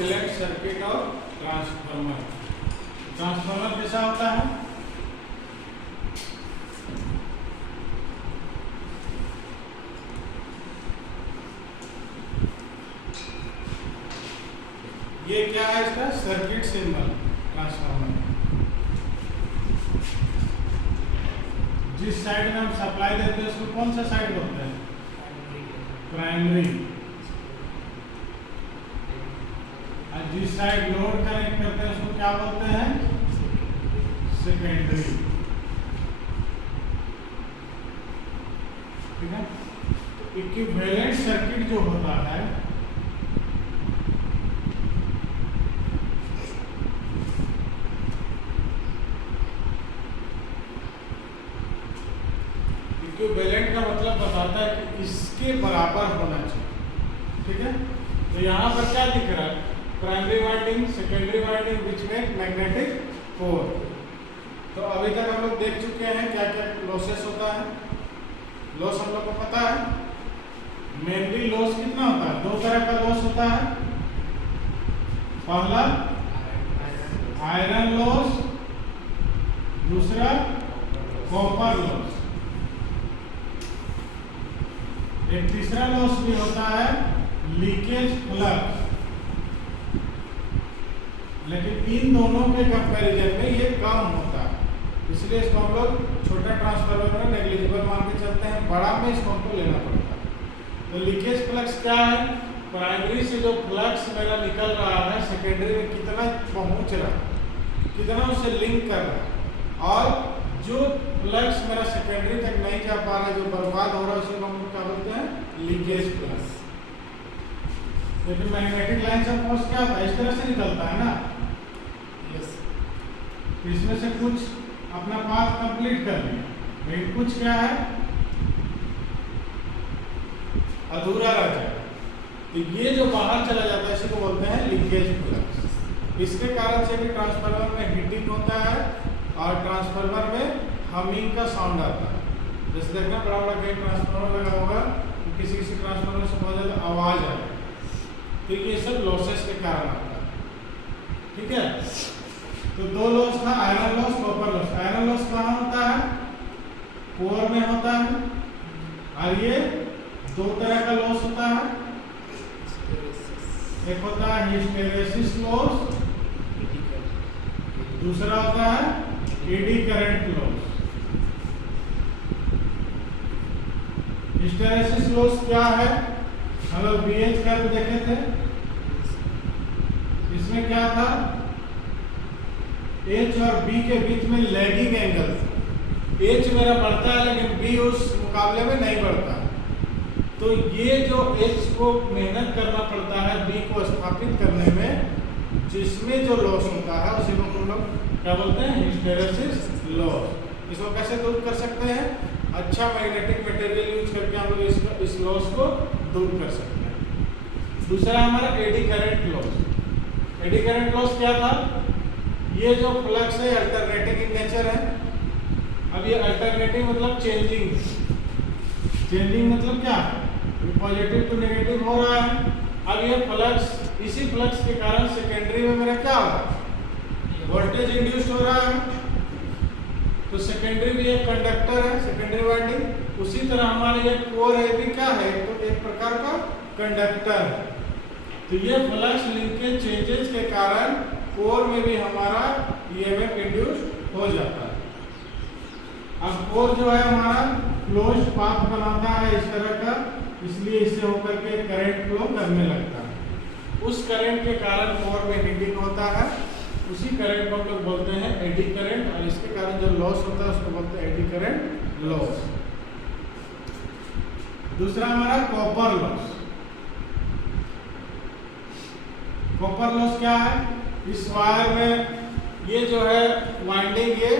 Equivalent circuit और transformer. Transformer कैसा होता है? ये क्या है इसका सर्किट सिंबल ट्रांसफार्मर। जिस साइड में हम सप्लाई देते हैं उसको कौन सा साइड बोलते हैं? प्राइमरी। और जिस साइड लोड कनेक्ट करते हैं उसको क्या बोलते हैं? सेकेंडरी। ठीक है। इक्विवेलेंट सर्किट जो होता है इक्विवेलेंट का मतलब बताता है कि इसके बराबर होना चाहिए। ठीक है। तो यहाँ पर क्या दिख रहा है? प्राइमरी वाइंडिंग, सेकेंडरी वाइंडिंग, बीच में मैग्नेटिक कोर। तो अभी तक हम लोग देख चुके हैं क्या क्या लॉसेस होता है। लॉस हम लोग को पता है। मेनली लॉस कितना होता है? दो तरह का लॉस होता है। पहला आयरन लॉस, दूसरा कॉपर लॉस। एक तीसरा लॉस भी होता है लीकेज फ्लक्स। लेकिन इन दोनों के कंपैरिजन में ये कम होता है, इसलिए इसको हम लोग छोटा ट्रांसफार्मर में नेग्लिजिबल मान के चलते हैं, बड़ा में इसको हमको लेना पड़ता है। तो लीकेज फ्लक्स क्या है? प्राइमरी से जो फ्लक्स मेरा निकल रहा है सेकेंडरी में कितना पहुंच रहा है, कितना उसे लिंक कर रहा है, और जो फ्लक्स मेरा सेकेंडरी तक नहीं जा पा रहा है, जो बर्बाद हो रहा है, उसे हम क्या बोलते हैं? Leakage flux. लेकिन मैग्नेटिक लाइन से फोर्स क्या होता है? इस तरह से निकलता है ना। यस। इसमें से कुछ अपना पाथ कंप्लीट कर लिया, लेकिन कुछ क्या है? अधूरा रह जाए। तो ये जो बाहर चला जाता है इसी को बोलते हैं लीकेज फ्लक्स। इसके कारण से भी ट्रांसफार्मर में हीटिंग होता है और ट्रांसफार्मर में हमिंग का साउंड आता है। जैसे देखना बड़ा बड़ा कहीं ट्रांसफार्मर लगा होगा तो किसी किसी ट्रांसफार्मर से बहुत ज़्यादा आवाज़ आए, तो ये सब लॉसेस के कारण आता है। ठीक है। तो दो लॉस था, iron loss, copper loss. Iron loss कहाँ होता है? कोर में होता है। और ये दो तरह का लॉस होता है। एक होता है हिस्टेरेसिस लॉस, दूसरा होता है eddy current loss. Hysteresis loss क्या है? हम लोग बीएच कर्व देखे थे। इसमें क्या था? एच और बी के बीच में लैगिंग एंगल था। एच मेरा बढ़ता है लेकिन बी उस मुकाबले में नहीं बढ़ता। तो ये जो एच को मेहनत करना पड़ता है बी को स्थापित करने में, जिसमें जो लॉस होता है उसी को हम लोग क्या बोलते हैं? Hysteresis loss. इसको कैसे दूर कर सकते हैं? अच्छा मैग्नेटिक मटेरियल यूज करके हम लोग इस लॉस को दूर कर सकते हैं। दूसरा हमारा eddy current loss. Eddy current loss क्या था? ये जो फ्लक्स है अल्टरनेटिंग इन नेचर है। अब ये अल्टरनेटिंग मतलब चेंजिंग। चेंजिंग मतलब क्या? पॉजिटिव टू नेगेटिव हो रहा है। अब ये फ्लक्स, इसी फ्लक्स के कारण सेकेंडरी में मेरा क्या हो रहा है? वोल्टेज इंड्यूस्ड हो रहा है। तो सेकेंडरी भी एक कंडक्टर है, सेकेंडरी वाइंडिंग। उसी तरह हमारे ये कोर है भी क्या है? तो एक प्रकार का कंडक्टर है। तो ये फ्लक्स लिंकेज चेंजेस के कारण कोर में भी हमारा ईएमएफ इंड्यूस हो जाता है। अब कोर जो है हमारा क्लोज्ड पाथ बनाता है इस तरह का, इसलिए इससे होकर के करंट फ्लो करने लगता है। उस करंट के कारण कोर में हीटिंग होता है। उसी करंट को हम लोग बोलते हैं एडी करंट, और इसके कारण जो लॉस होता है उसको बोलते हैं एडी करंट लॉस। दूसरा हमारा कॉपर लॉस। कॉपर लॉस क्या है? इस वायर में ये जो है वाइंडिंग, ये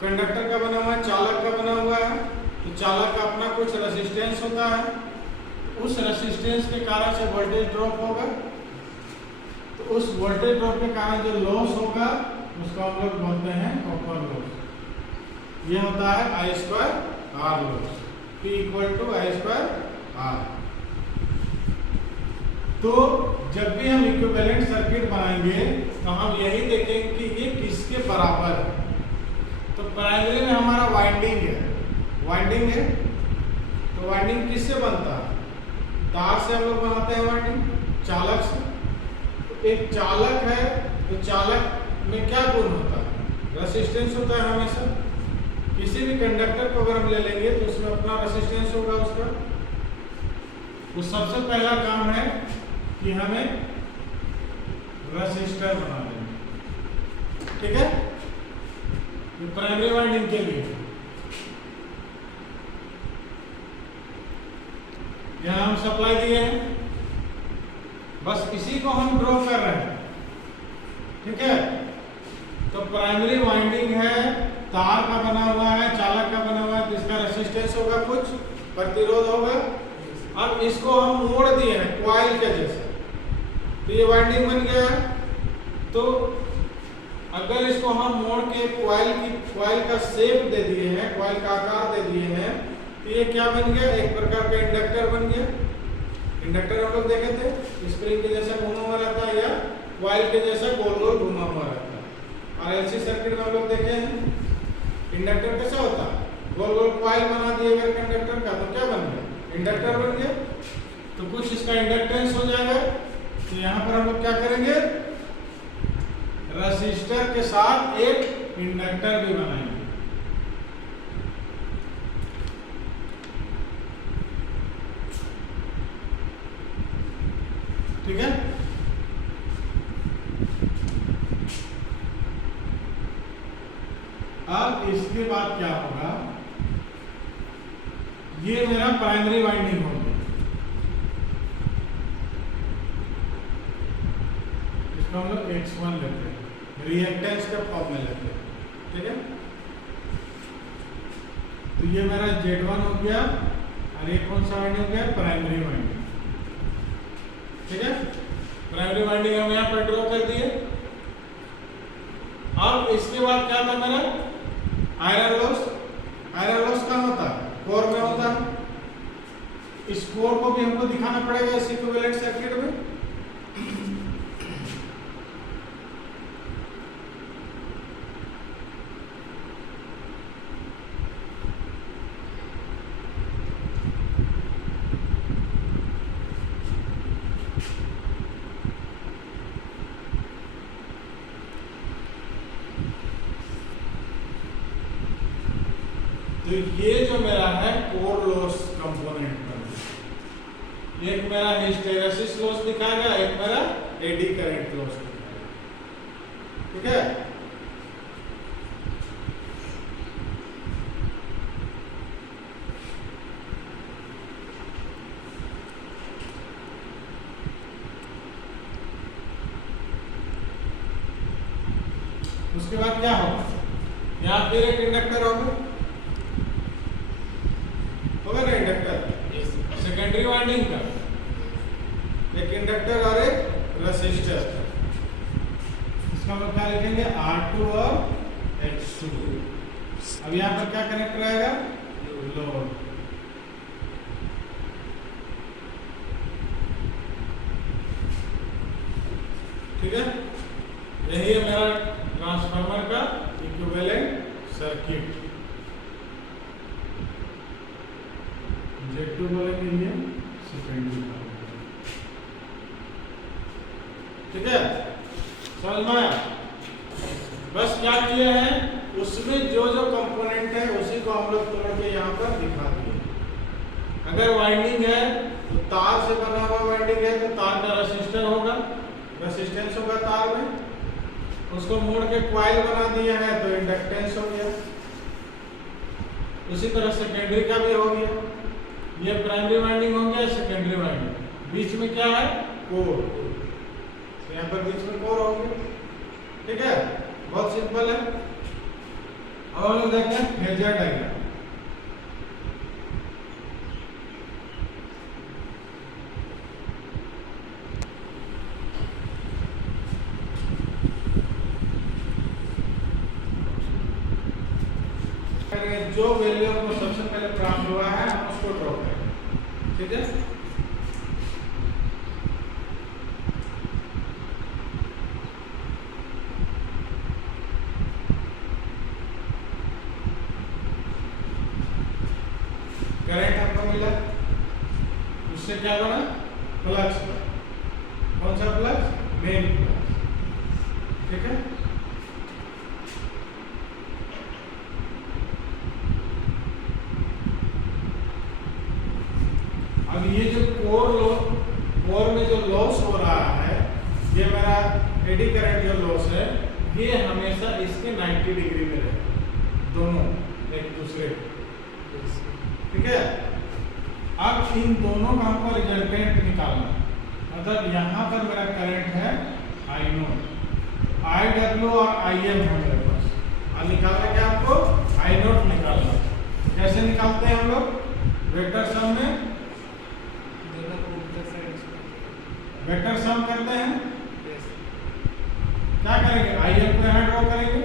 कंडक्टर का बना हुआ है, चालक का बना हुआ है। तो चालक का अपना कुछ रेजिस्टेंस होता है। उस रेजिस्टेंस के कारण से वोल्टेज ड्रॉप होगा। तो उस वोल्टेज ड्रॉप के कारण जो लॉस होगा उसको हम लोग बोलते हैं कॉपर लॉस। ये होता है I square R loss, P = I² R। तो जब भी हम इक्विवेलेंट सर्किट बनाएंगे तो हम यही देखेंगे कि ये किसके बराबर है। तो प्राइमरी में हमारा वाइंडिंग है, तो वाइंडिंग किससे बनता है? तार से हम लोग बनाते हैं वाइंडिंग, चालक से। तो एक चालक है, तो चालक में क्या गुण होता है? रेसिस्टेंस होता है हमेशा। किसी भी कंडक्टर को अगर हम ले लेंगे तो उसमें अपना रेसिस्टेंस होगा उसका। तो सबसे पहला काम है कि हमें रेसिस्टर बना देंगे, ठीक है, ये प्राइमरी वाइंडिंग के लिए। यहां हम सप्लाई दिए हैं, बस इसी को हम ड्रॉ कर रहे हैं, ठीक है। तो प्राइमरी वाइंडिंग है, तार का बना हुआ है, चालक का बना हुआ है, तो इसका रेसिस्टेंस होगा, कुछ प्रतिरोध होगा। अब इसको हम मोड़ दिए हैं कॉइल के जैसे, तो ये वाइंडिंग बन गया है। तो अगर इसको हम मोड़ के कॉइल का शेप दे दिए हैं, कॉइल का आकार दे दिए हैं, तो ये क्या बन गया? एक प्रकार का इंडक्टर बन गया। इंडक्टर हम लोग देखे थे, स्प्रिंग के जैसा घुमा हुआ रहता है या कॉइल के जैसा गोल गोल घुमा हुआ रहता है। आरएलसी सर्किट में हम लोग देखे हैं इंडक्टर कैसा होता है, गोल गोल कॉइल बना दिए अगर कंडक्टर का, तो क्या बन गया? इंडक्टर बन गया। तो कुछ इसका इंडक्टेंस हो जाएगा। तो यहाँ पर हम लोग क्या करेंगे? रेसिस्टर के साथ एक इंडक्टर भी बनाएंगे, ठीक है। अब इसके बाद क्या होगा? ये मेरा प्राइमरी वाइंडिंग होगी, इसको हम लोग X1 लेते हैं, रिएक्टेंस के फॉर्म में लेते हैं, ठीक है। तो ये मेरा Z1 हो गया और ये कौन सा वाइंडिंग हो गया? प्राइमरी वाइंडिंग, ठीक है। प्राइमरी वाइंडिंग हम यहाँ पर ड्रॉ कर दिए। अब इसके बाद क्या था मेरा? Iron loss. आयरन लॉस कहाँ होता है? कोर में होता है। इस कोर को भी हमको दिखाना पड़ेगा इस इक्विवेलेंट सर्किट में। तो ये जो मेरा है कोर लॉस कंपोनेंट पर, एक मेरा हिस्टेरेसिस लॉस दिखाएगा, एक मेरा एडी करंट लॉस दिखाएगा, ठीक है। उसके बाद क्या होगा? यहाँ फिर एक इंडक्टर होगा ना, इंडक्टर सेकेंडरी वाइंडिंग का, एक इंडक्टर और एक रेसिस्टर। इसका मतलब क्या लिखेंगे? R2 और X2। अब यहाँ पर क्या कनेक्ट रहेगा? लोड, ठीक है। यही है मेरा ट्रांसफार्मर का इक्विवेलेंट सर्किट। Z2 बोलेंगे, ये सेकेंडरी, ठीक है। समझ में आया? बस क्या किए हैं, उसमें जो जो कंपोनेंट है उसी को हम लोग तोड़ के यहाँ पर दिखा दिए। अगर वाइंडिंग है तो तार से बना हुआ वाइंडिंग है, तो तार का रेसिस्टर होगा, रेसिस्टेंस होगा तार में। उसको मोड़ के कॉइल बना दिया है तो इंडक्टेंस हो गया। उसी तरह सेकेंडरी का भी हो गया। ये प्राइमरी वाइंडिंग हो गया, सेकेंडरी वाइंडिंग। बीच में क्या है? कोर। तो यहाँ पर बीच में कोर हो गया, ठीक है। बहुत सिंपल है। अब हम लोग देखते हैं फेजर डायग्राम। जो वैल्यू को सबसे पहले प्राप्त हुआ है हम उसको ड्रॉ करें, ठीक है। क्या बना, फ्लक्स बना। कौन सा फ्लक्स, मेन फ्लक्स। ठीक है, अब ये जो कोर में जो लॉस हो रहा है, ये मेरा एडी करंट जो लॉस है, ये हमेशा इसके 90 डिग्री में रहे, दोनों एक दूसरे। ठीक है, अब इन दोनों का हमको रिजल्टेंट निकालना, मतलब यहाँ पर मेरा करंट है I0, IW और IM है मेरे पास। अब निकालना क्या आपको, I0 निकालना। कैसे निकालते हैं हम लोग, वेक्टर सम में वेक्टर सम करते हैं। क्या करेंगे, IM को यहाँ ड्रॉ करेंगे,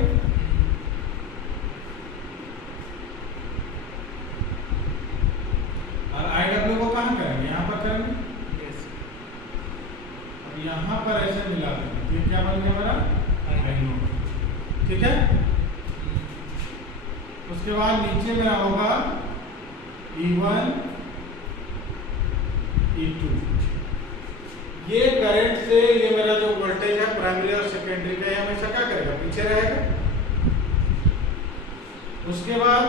और IW को कहाँ करेंगे, यहाँ पर करेंगे। और यहाँ पर ऐसे मिला देंगे, ये क्या बन गया मेरा I0। ठीक है, उसके बाद नीचे मेरा होगा E1 E2। ये करंट से ये मेरा जो वोल्टेज है प्राइमरी और सेकेंडरी का, ये हमेशा क्या करेगा, पीछे रहेगा। उसके बाद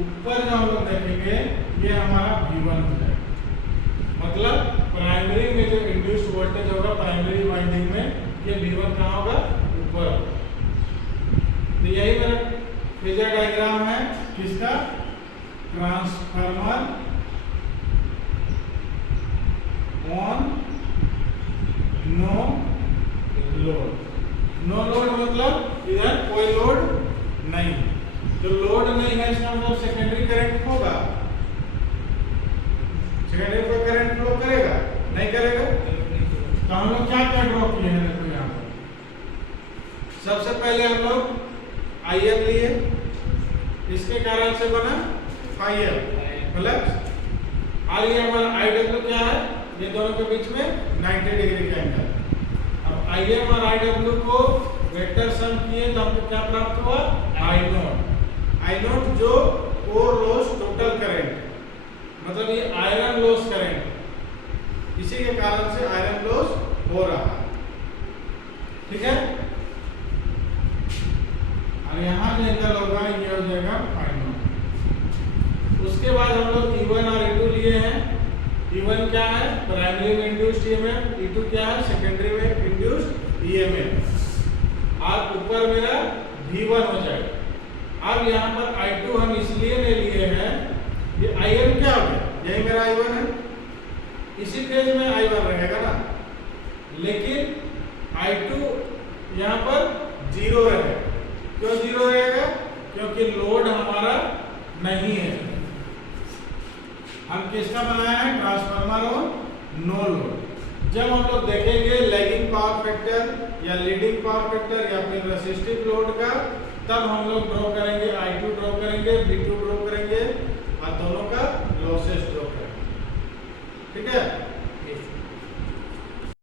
ऊपर जो हम लोग देखेंगे, ये हमारा V1 हो जाएगा। मतलब प्राइमरी में जो इंड्यूस्ड वोल्टेज होगा प्राइमरी वाइंडिंग में, ये V1 कहाँ होगा, ऊपर होगा। तो यही मेरा फेजर डायग्राम है किसका, transformer on no load. No load मतलब इधर कोई लोड नहीं, जो लोड नहीं है इसका मतलब सेकेंडरी करंट होगा, सेकेंडरी पर करंट फ्लो करेगा, नहीं करेगा। तो हम लोग क्या क्या ड्रॉ किए हैं, देखो यहाँ पर सबसे पहले हम लोग IM लिए, इसके कारण से बना IM फ्लक्स, और ये हमारा IW क्या है, ये दोनों के बीच में 90 डिग्री का एंगल। अब IM और IW को वेक्टर सम किए तो हमको क्या प्राप्त हुआ, I0 जो कोर लॉस टोटल करंट, मतलब ये आयरन लॉस करंट, इसी के कारण से आयरन लॉस हो रहा है। ठीक है, और यहाँ जो एंगल होगा ये हो जाएगा फाइनल। उसके बाद हम लोग E1 और E2 लिए हैं। E1 क्या है, प्राइमरी में इंड्यूस्ड EMF, E2 क्या है, सेकेंडरी में इंड्यूस्ड EMF। और ऊपर मेरा V1 हो जाएगा। अब यहाँ पर I2 हम इसलिए ले लिए हैं, ये IM क्या हो गया, यही मेरा I1 है, इसी फेज में I1 रहेगा ना, लेकिन I2 यहाँ पर 0 रहेगा। क्यों 0 रहेगा, क्योंकि लोड हमारा नहीं है। हम किसका बनाया है, ट्रांसफार्मर और नो लोड। जब हम लोग देखेंगे लैगिंग पावर फैक्टर या लीडिंग पावर फैक्टर या फिर रेसिस्टिव लोड का, तब हम लोग ड्रॉ करेंगे, I2 ड्रॉ करेंगे, V2 ड्रॉ करेंगे और दोनों का लॉसेस ड्रॉ करेंगे। ठीक है,